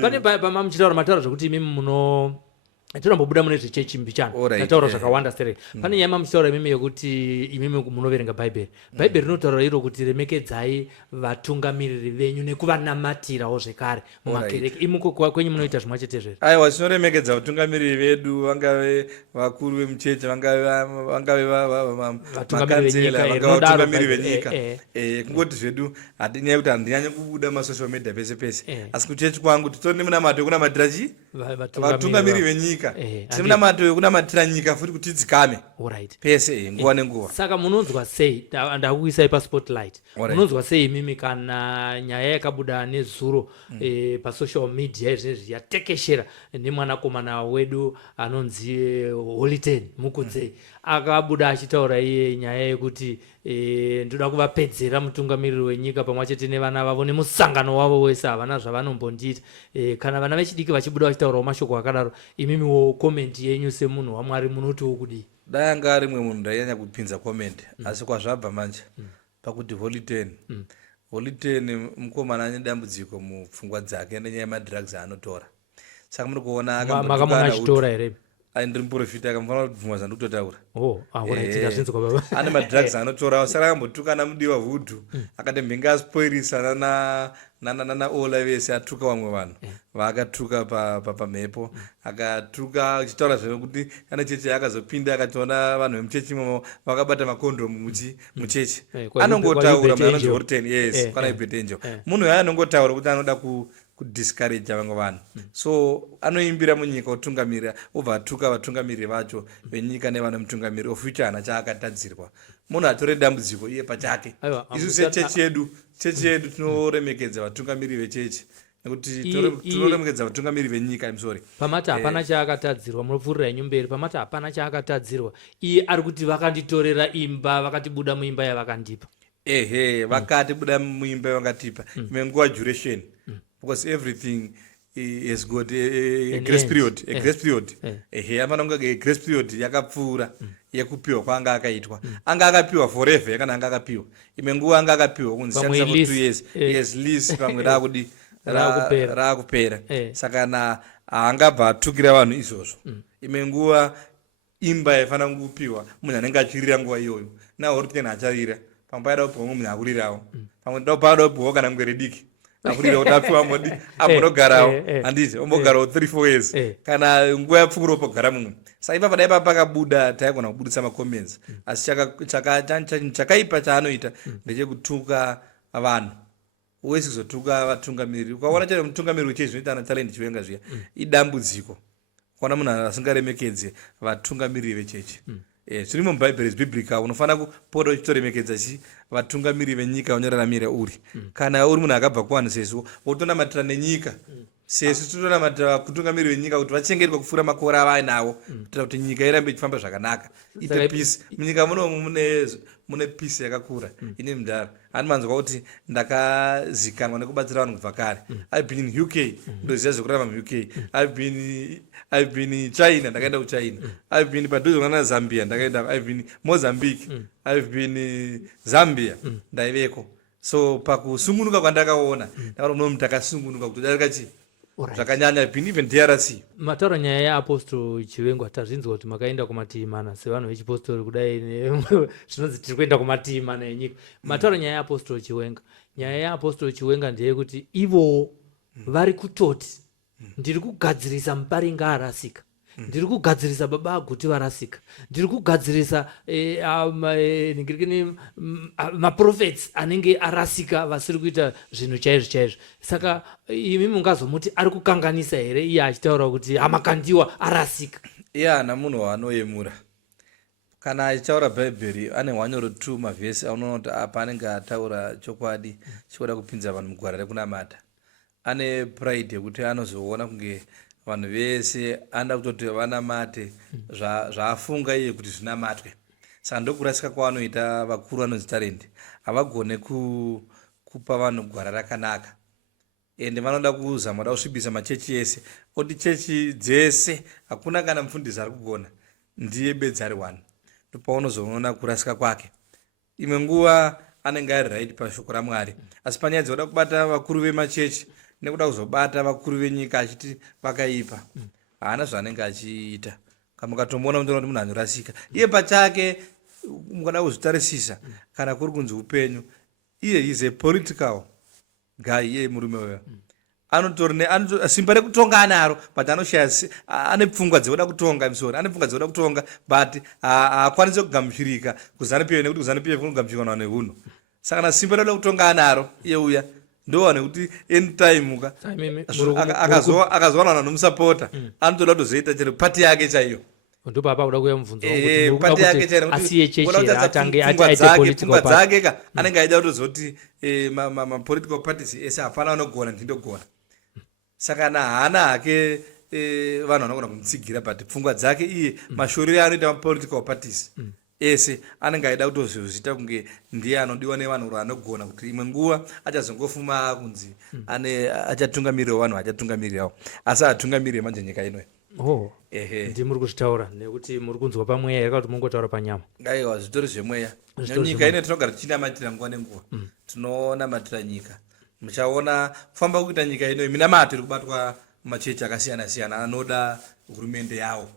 Pane pamamuchitaura mataura zvokuti imimi muno tinombobuda mune zvechechi mbichana tataura zvakawanda sere. Pane nyaya mamuchitaura imimi yokuti imimi munoverenga bhaibheri. Bhaibheri rinotaura iro kuti remekedzai vatungamiriri venyu nekuvanamatirawo zvekare mumakereke. Imuko kwenyu munoita zvimwe chete zvere. Aiwa, tinoremekedza vatungamiriri vedu, vangave vakuru vemuchechi, vangave makanzela, vangave vatungamiriri venyika. Kungoti zvedu hatinyaya kuti handinyanyi kubuda masocial media pese pese. Asi kuchechi kwangu titori nemunamato wekunamatira chi vatungamiriri venyika. Semunamato wekunamatira nyika futi kuti dzikame pese nguva nenguva. Saka munonzwa sei, ndakuisai paspotlight, munonzwa sei imimi kana nyaya yakabuda nezuro pasocial media izvezvi yatekeshera nemwanakomana wedu anonzi Holiten Mukudze akabuda achitaura iye nyaya yekuti ndoda kuvapedzera mutungamiriri wenyika pamwe chete nevana vavo nemusangano wavo wese havana zvavanombondiita. Kana vana vechidiki vachibuda vachitaurawo mashoko akadaro, imimiwo komenti yenyu semunhu waMwari munotiwo kudii? Dai anga ari mumwe munhu ndainyanya kupinza komenti, asi kwazvabva manje pakuti Holiten mukomana ane dambudziko mupfungwa dzake nenyaya yemadrugs anotora. Saka muri kuona makamona achitora here? Ndiri muprofita akamufanira kubvuma zvandikutotaura. Ane madrugs anotora, saka akambotukana mudiwa vhudhu akati mhinga aspoirisa nana ola vese atuka vamwe vanhu vaakatuka pamhepo, akatuka achitaura zvekuti kana chechi yakazopinda akationa vanhu vemuchechi imomo vakabata makondomu muchechi. Anongotaura munhu Holiten, yes, kwana ibetenjo munhu yaye anongotaura kuti anoda kudiscourage vamwe vanhu. So anoimbira munyika kutungamirira, obva atuka vatungamiriri vacho venyika nevanomutungamiriri ofuchana chaakatadzirwa. Munhu atore dambudziko iye pachake. Isu sechechi yedu tinoremekedza vatungamiriri vechechi nekuti tinoremekedza vatungamiriri venyika. Imsori pamati hapana chaakatadzirwa, munopfuurira henyu mberi. Pamati hapana chaakatadzirwa, iye ari kuti vakanditorera imba, vakatibuda muimba yavakandipa. Vakatibuda muimba yavakatipa menguva duration, because everything has got a grace period. Hapana kunge grace period yakapfuura yekupiwa kwaanga akaitwa. Anga akapiwa forever kana anga akapiwa imwe nguva anga akapiwa kunzishandisa for 2 years. Yes, lease pamwe raakupera. Saka haangabva atukira vanhu izvozvo. Imwe nguva imba yaifanira kupiwa munhu anenge achirira nguva iyoyo. Holiten acharira pamwe paida kupiwa munhu akurirawo, pamwe paida kupiwa kana ngwere diki akurira kuti apiwa modi ambonogarawo, handiti ombogarawo 3-4 years kana nguva yapfuura pogara mumwe. Saka ipa padai pakabuda taigona kubudisa macomments, asi chakaipa chaanoita ndechekutuka vanhu wese kuzotuka vatungamiriri. Ukaona chero mutungamiriri wechechi zvinoita ana Chete Chiwenga zviya idambudziko kuona munhu asingaremekedze vatungamiriri vechechi. Zviri mubhaibheri biblical, unofanira kupota uchitoremekedza vatungamiriri venyika unoraramira uri. Kana uri munhu akabva kuvanhu sesu wotonamatira nenyika, sesu totonamatira kutungamiriri venyika kuti vachengetwe kupfuura makore avainawo kuitira kuti nyika irambe ichifamba zvakanaka, ite peace. Munyika munomu mune peace yakakura. Ini mudhara handimanzwa kuti ndakazikanwa nekubatsira vanhu kubva kare. I've been in UK, ndoziva zvekurarama muUK. I've been in China, ndakaenda kuChina. I've been padhuze kana Zambia, ndakaenda. I've been Mozambique, I've been Zambia, ndaiveko. So pakusungunuka kwandakaona ndakaona munomu takasungunuka kutodarika chi zvakanyanya. I've been even DRC. Mataura nyaya yaApostle Chiwenga, tazvinzwa kuti makaenda kumativi mana sevanhu vechipostori kudai zvinonzi tiri kuenda kumativi mana enyika. Mataura nyaya yaApostle Chiwenga, nyaya yaApostle Chiwenga ndeyekuti ivo vari kutoti ndiri kugadzirisa muparinga arasika, ndiri kugadzirisa baba aguti varasika, ndiri kugadzirisa maprofets anenge arasika vasiri kuita zvinhu chaizvo. Saka imi mungazomuti ari kukanganisa here iye achitaura kuti hamakandiwa arasika? Namunhu waanoyemura. Kana achitaura bhaibheri ane hwanyoro 2 mavhesi aunoona kuti apa anenge ataura chokwadi chikuda kupinza vanhu mugwara rekunamata. Ane pride yekuti anozoona kunge vanhu vese anoda kutoti vanamate zvaafunga iye kuti zvinamatwe. Saka ndokurasika kwavanoita vakuru vanonzi talent, havagone kupa vanhu gwara rakanaka. Ende vanoda kuzama da kusvibisa machechi ese, oti chechi dzese hakuna kana mufundisi ari kugona, ndiye bedzi ari 1. Ndopaunozoona kurasika kwake. Imwe nguva anenge ari right pashoko raMwari, asi panyaya dzoda kubata vakuru vemachechi nekuda kuzobata vakuru venyika achiti vakaipa haana zvaanenge achiita kamukatomuona mutoona kuti munhu anorasika iye pachake mukada kuzvitarisisa kana kuri kunzi upenyu iye is a political guy iye murume uyo simba rekutonga anaro but anoshaya ane pfungwa dzekuda kutonga ane pfungwa dzekuda kutonga but haakwanisi kugamuchirika kuzanu-PF nekuti kuzanu-PF kunogamuchirikana nehuno saka na simba rekuda kutonga anaro iye uya ndowane kuti anytime akazowana nomusapota anotoda kutozoita chero pati yake chaiyo ndopapa kuda kuya mubvunzo pati yake chaipfungwa dzake ka anenge aida kutozoti mapolitical parties ese hapana anogona ndindogona saka na haana hake vanhu vanogona kumutsigira but pfungwa dzake iye mashorero anoita mapolitical parties ese anenge aida kutozozita kunge ndiye anodiwa nevanhu anogona kuti imwe nguva achazongofuma kunzi achatungamirirawo vanhu achatungamirirawo asi atungamirire manje nyika inoyi ndi muri kuzvitaura nekuti muri kunzwa pamweya yakati mungotaura panyama aiwa zvitori zvemweya nyika ine tinogara tichinamatira nguva nenguva tinonamatira nyika muchaona kufamba kuita nyika inoyi minamato iri kubatwa machechi akasiyana-siyana anoda hurumende yawo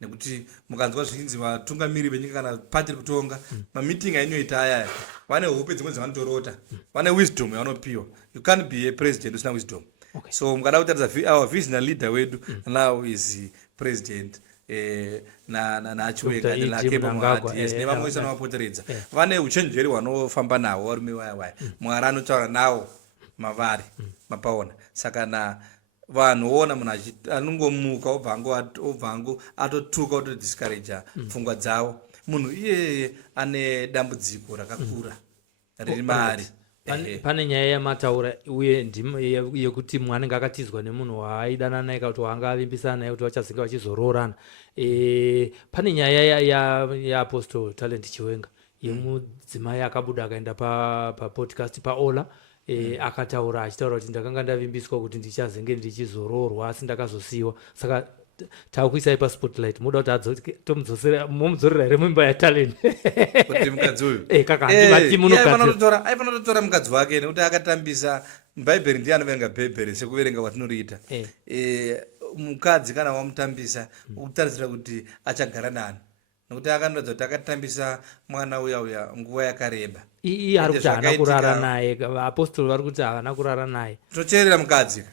nekuti mukanzwa zvinzi vatungamiri venyika kana pati iri kutonga mamitingi ainoita ayaya vane hope dzimwe dzavanotorota vane wisdom yavanopiwa. You can't be a president usina wisdom. So mukada kutaridza our visionary leader wedu now is president na Chiwenga nevamwe vese vanovapoteredza vane uchenjeri hwanofamba nahwo varume vaya Mwari anotaura nawo mavari mapaona saka na vanhu ona munhu anongomuka obvango atotuka otodiscouragea pfungwa dzavo munhu iyeye ane dambudziko rakakura riri mari. Pane nyaya yamataura uye ndimo yekuti mumwe anenge akatizwa nemunhu waaidana naye kuti waangavimbisana naye kuti vachazenge vachizoroorana. Pane nyaya yaApostle Talent Chiwenga yemudzimai akabuda akaenda papodcast paOla akataura achitaura kuti ndakanga ndavimbiswa kuti ndichazenge ndichizoroorwa asi ndakazosiyiwa saka takuisai paspotlight muda kuti tomudzosera momudzorera here mumba yaTalent kuti mukadzi uyu aifanatotora mukadzi wake nekuti akatambisa mubhaibheri ndiye anoverenga bhaibheri sekuverenga kwatinoriita mukadzi kana wamutambisa ukutarisira kuti achagara nani nekuti akanoratidza kuti akatambisa mwana uya nguva yakareba iye ari kuti haana kurara naye vaapostoli vari kuti havana kurara naye tocherera mukadzi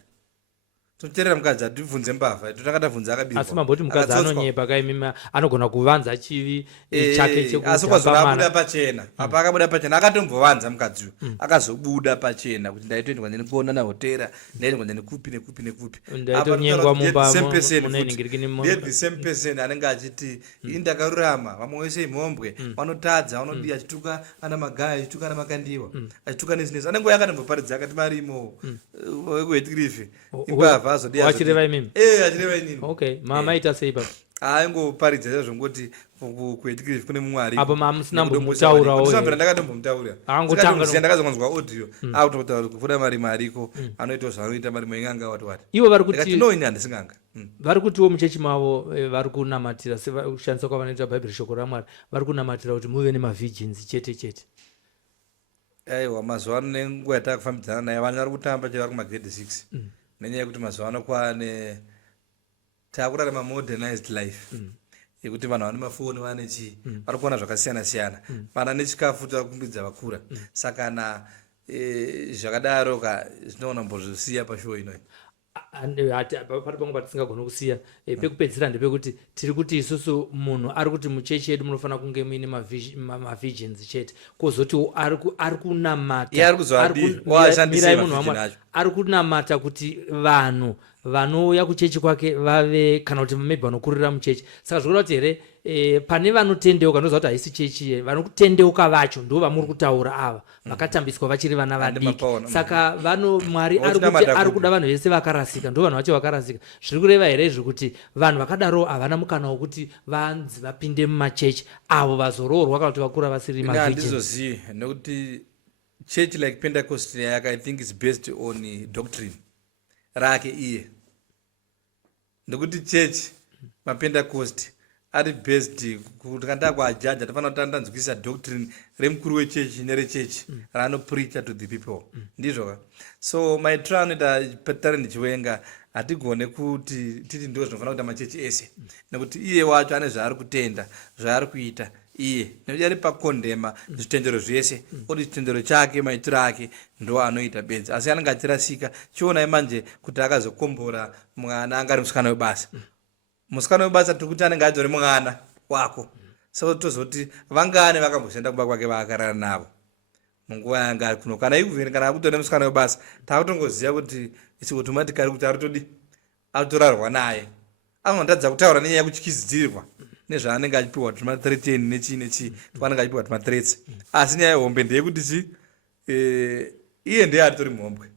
hatibvunze mbavha totanga tabvunza akabirwa asi mamboti mukadzi anonyepa kaimima anogona kuvanza chivi chake asi kwazoabuda pachena apa akabuda pachena akatombovanza mukadzi uyu akazobuda pachena kuti ndaitoendwa ndinikuona nahotera ndaendwa ndinikupi nekupi ndaitonyengwa mumba the same person anenge achiti ini ndakarurama vamwe wese Imhombwe vanotadza vanodiya achituka ana magaya achituka ana makandiwa achituka nezinezi anenge akatomboparidza akati Marimo wekuhetikirife imbavha wachireva imimi achireva inini maita sei papa aingoparidza izvozvongoti kuhetikirife kune mumwe ari apo mamusina mbomutaurawo ndakatombomutaura ndakazongonzwa audio akutotaura kufuda Marimo ariko anoitawo zvanoita Marimo inganga wati ivo vari kuti noini handisinganga vari kutiwo muchechi mavo vari kunamatira sekushandisa kwavanoita bhaibheri shoko raMwari vari kunamatira kuti muve nemavhijins chete aiwa mazuva ano nenguva yatakufambidzana naye vanhu vari kutamba chevari kumagrade 6 nenyaya yekuti mazuva ano kwane takurarama modernized life yekuti vanhu vane mafoni vane chii vari kuona zvakasiyana-siyana vana nechikafu tavakumbidza vakura saka na zvakadaro ka zvinoona mbozvisiya pashow inoyi pari pamwe patisingagona kusiya pekupedzisira ndepekuti tiri kuti isusu munhu ari kuti muchechi yedu munofanira kunge muine mavhijins chete kwozoti ari kunamata ari kunamata kuti vanhu vanouya kuchechi kwake vave kana kuti maybe vanokurira muchechi saka zvikora kuti here pane vanotendeuka ndoziva kuti haisi chechi vanotendeuka vacho ndo vamuri kutaura ava vakatambiswa vachiri vana vadiki saka Mwari ari kuda vanhu vese vakarasika ndo vanhu vacho vakarasika zviri kureva here izvi kuti vanhu vakadaro havana mukana wokuti vanzi vapinde mumachechi avo vazoroorwa kana kuti vakura vasiri handizozii nekuti church like Pentecost yaka I think is based on doctrine rake iye ndokuti church mapentecost ari based kuti kanda kwajaja tafana kutanzwisa doctrine remukuru wechechi nerechechi raanopreacha to the people ndizvo so maitiro anoita Chete Chiwenga hatigone kuti titi ndo zvinofana kuita machechi ese nekuti iye wacho ane zvaari kutenda zvaari kuita iye nekuti ari pakondema zvitendero zvese oti chitendero chake maitiro ake ndo anoita bedzi asi anenge achirasika chionai manje kuti akazokombora mwana anga ari musikana webasa musikana webasa tiri kuti anenge adzori mwana wako saka tozoti vangane vakambozoenda kumba kwake vaakarara navo munguva yanga ari kuno kana ikuvheni kana akutori musikana webasa taakutongoziva kuti automatically kuti aritorarwa naye anotadza kutaura nenyaya yekutyisidzirwa nezvaanenge achipiwa kuti ma13 nechii twanenge achipiwa kuti ma13 asi nyaya yehombe ndeyekuti iye ndiye aritori mhombwe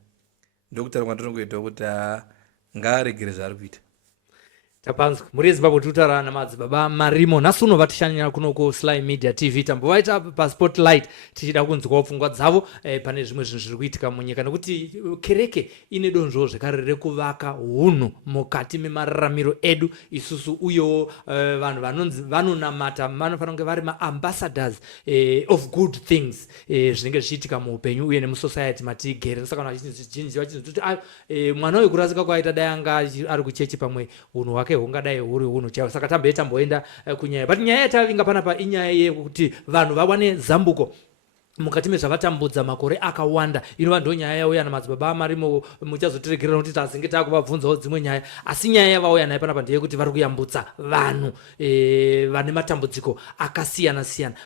ndokutaura kwandinongoitawo kuti ngaaregere zvaari kuita tapanzwa muri Zimbabwe tutaura naMadzibaba Marimo nhasi uno vatishanyira kuno Sly Media TV tambovaita paspotlight tichida kunzwawo pfungwa dzavo pane zvimwe zvinhu zviri kuitika munyika nekuti kereke ine donzvo zvekare rekuvaka hunhu mukati memararamiro edu isusu uyewo vanhu vanonzi vanonamata vanofanira kunge vari maambassadors of good things zvinenge zvichiitika muupenyu uye nemusociety matigere saka vanhu vazhinji vachinzoti mwana uyu kurasika kwaita dai anga ari kuchechi pamwe hunhu hwake hungadai huri hunhu chaiwo saka tamboenda kunyaya but nyaya yatavinga panapa inyaya yekuti vanhu vawane zambuko mukati mezvavatambudza makore akawanda inova ndo nyaya yauya naMadzibaba Marimo muchazotiregerera kuti tazinge takuvabvunzawo dzimwe nyaya asi nyaya yavauya nayo panapa ndeyekuti vari kuyambutsa vanhu vane matambudziko akasiyana siyana